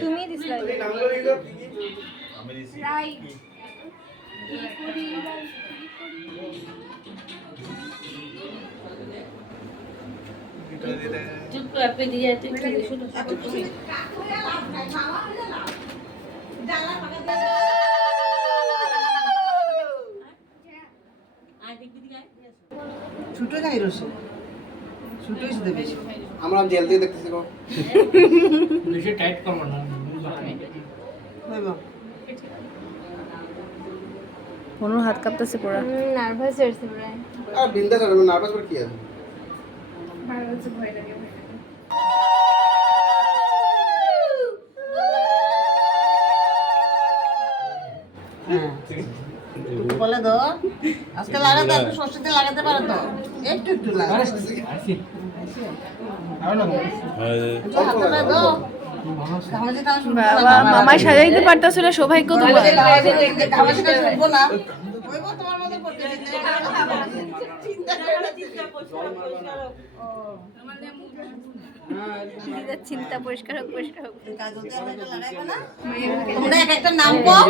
তুমি দিছিলা চুপ করে পে দিয়ে তুই শুনো ছোট যাই রসে ছোট হিসেবে বেশি আমরা জেল দিয়ে দেখতেছি গো বেশি টাইট করব না কোনো হাত কাঁপতেছে পুরো নার্ভাস হয়েছে পুরো আর বিন্দাস আর নার্ভাস করে কি আছে ভালো হচ্ছে ভয় লাগে হ্যাঁ বলে দাও আজকে লাগাতে একটু সরষেতে লাগাতে পারো তো একটু একটু লাগাও আসি আর না হাতে দাও বাবা মামা সাজাইতে পারতাছিল সৌভাগ্য তোমার চিন্তা পরিষ্কার হোক তোমরা এক একটা নাম কও